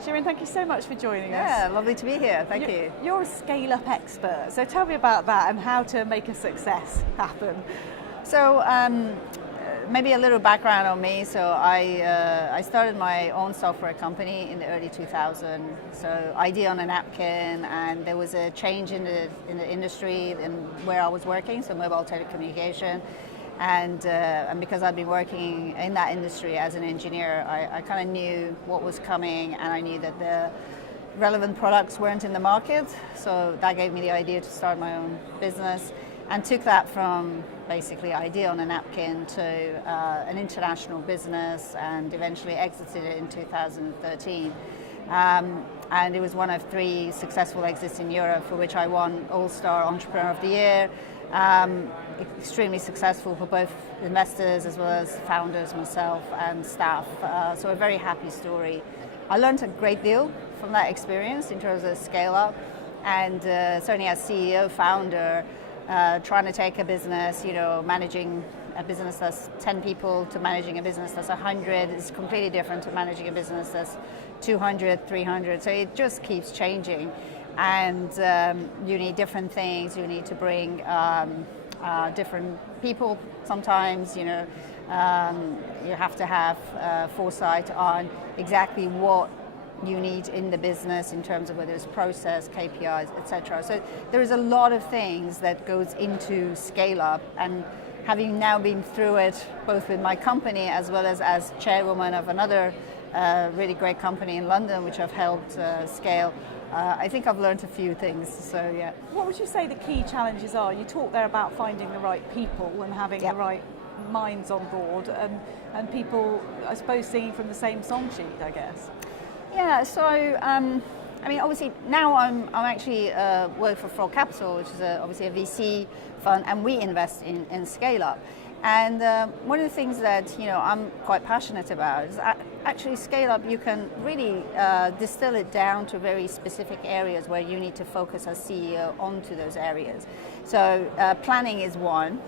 Shirin, thank you so much for joining us. Yeah, lovely to be here. Thank you. You're a scale-up expert, so tell me about that and how to make a success happen. So maybe a little background on me. So I started my own software company in the early 2000s. So ID on a napkin, and there was a change in the industry and where I was working, so mobile telecommunication. And because I'd been working in that industry as an engineer, I kind of knew what was coming, and I knew that the relevant products weren't in the market. So that gave me the idea to start my own business, and took that from basically idea on a napkin to an international business, and eventually exited it in 2013. And it was one of 3 successful exits in Europe, for which I won All-Star Entrepreneur of the Year. Extremely successful for both investors as well as founders, myself, and staff. So a very happy story. I learned a great deal from that experience in terms of scale up, and certainly as CEO, founder, trying to take a business, managing a business that's 10 people to managing a business that's 100 is completely different to managing a business that's 200, 300. So it just keeps changing. And you need different things. You need to bring different people sometimes. You have to have foresight on exactly what you need in the business in terms of whether it's process, KPIs, etc. So there is a lot of things that goes into scale up, and having now been through it both with my company as well as chairwoman of another really great company in London, which I've helped scale, I think I've learned a few things. So yeah. What would you say the key challenges are? You talked there about finding the right people and having the right minds on board, and people, I suppose, singing from the same song sheet, I guess. Yeah, so obviously now I'm actually work for Frog Capital, which is obviously a VC fund, and we invest in scale up. And one of the things that I'm quite passionate about is actually scale up. You can really distill it down to very specific areas where you need to focus as CEO onto those areas. So planning is one.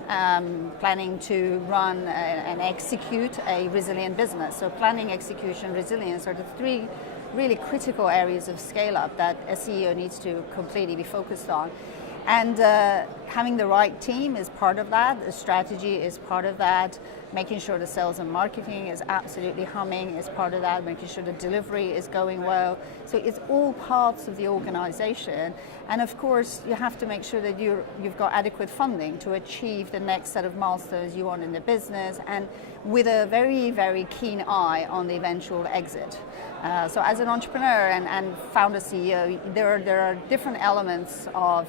Planning to run and execute a resilient business. So planning, execution, resilience are the 3 really critical areas of scale up that a CEO needs to completely be focused on. And having the right team is part of that. The strategy is part of that. Making sure the sales and marketing is absolutely humming is part of that. Making sure the delivery is going well. So it's all parts of the organization. And of course, you have to make sure that you've got adequate funding to achieve the next set of milestones you want in the business, and with a very, very keen eye on the eventual exit. So as an entrepreneur and founder CEO, there are different elements of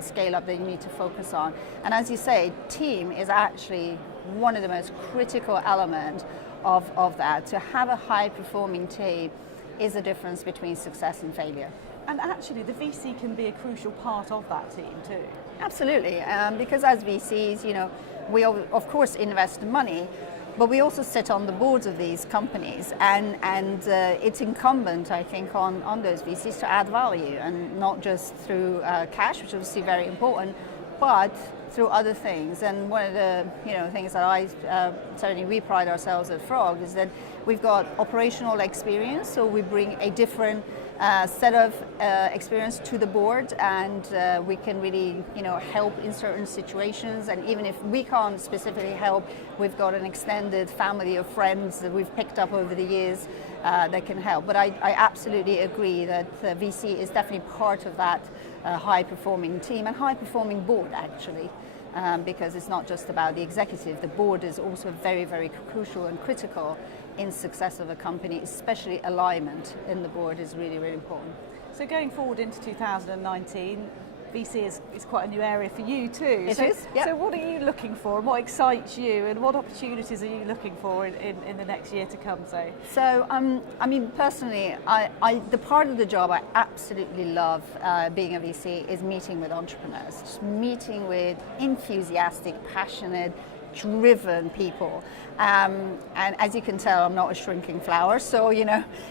scale up that you need to focus on. And as you say, team is actually one of the most critical elements of that. To have a high performing team is the difference between success and failure. And actually the VC can be a crucial part of that team too. Absolutely, because as VCs, we of course invest money, but we also sit on the boards of these companies, and it's incumbent, I think, on those VCs to add value, and not just through cash, which is obviously very important, but through other things. And one of the things that certainly we pride ourselves at Frog is that we've got operational experience, so we bring a different set of experience to the board, and we can really help in certain situations. And even if we can't specifically help, we've got an extended family of friends that we've picked up over the years that can help. But I absolutely agree that VC is definitely part of that high performing team and high performing board, actually. Because it's not just about the executive. The board is also very, very crucial and critical in success of a company, especially alignment in the board is really, really important. So going forward into 2019, VC is quite a new area for you too. It is, yep. So what are you looking for, and what excites you, and what opportunities are you looking for in the next year to come, say? So, personally, the part of the job I absolutely love being a VC is meeting with entrepreneurs, just meeting with enthusiastic, passionate, driven people, and as you can tell, I'm not a shrinking flower. So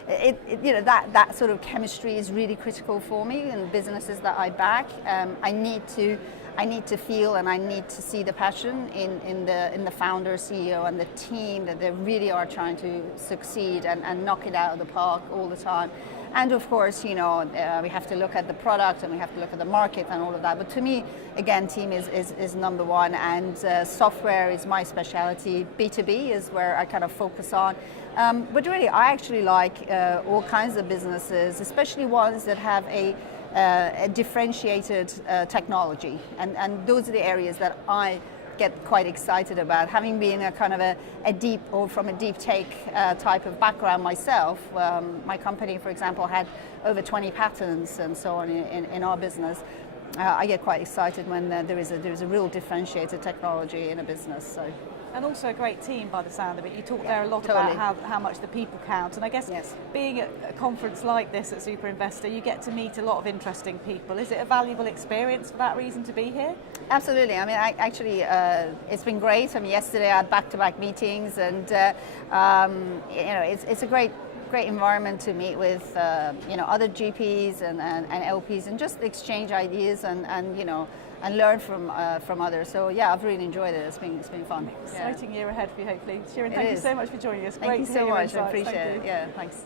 that sort of chemistry is really critical for me in the businesses that I back. I need to I need to feel and I need to see the passion in the founder, CEO, and the team, that they really are trying to succeed and knock it out of the park all the time. And of course, you know, we have to look at the product and we have to look at the market and all of that. But to me, again, team is number one, and software is my specialty. B2B is where I kind of focus on. But really, I actually like all kinds of businesses, especially ones that have a differentiated technology. And those are the areas that I get quite excited about. Having been a kind of a deep, or from a deep tech type of background myself, my company, for example, had over 20 patents and so on in our business. I get quite excited when there is a real differentiated technology in a business. So. And also a great team by the sound of it. You talked there a lot Totally. about how much the people count. And I guess Yes. being at a conference like this at Super Investor, you get to meet a lot of interesting people. Is it a valuable experience for that reason to be here? Absolutely. I mean, it's been great. I mean, yesterday I had back-to-back meetings, and you know, it's a great environment to meet with you know, other GPs and LPs, and just exchange ideas and you know, and learn from others. So yeah, I've really enjoyed it. It's been fun. Exciting year ahead for you, hopefully. Shirin, thank you is. so much for joining us. Thank you Great to so hear your much. I insights. appreciate Thank it. you. Yeah, thanks.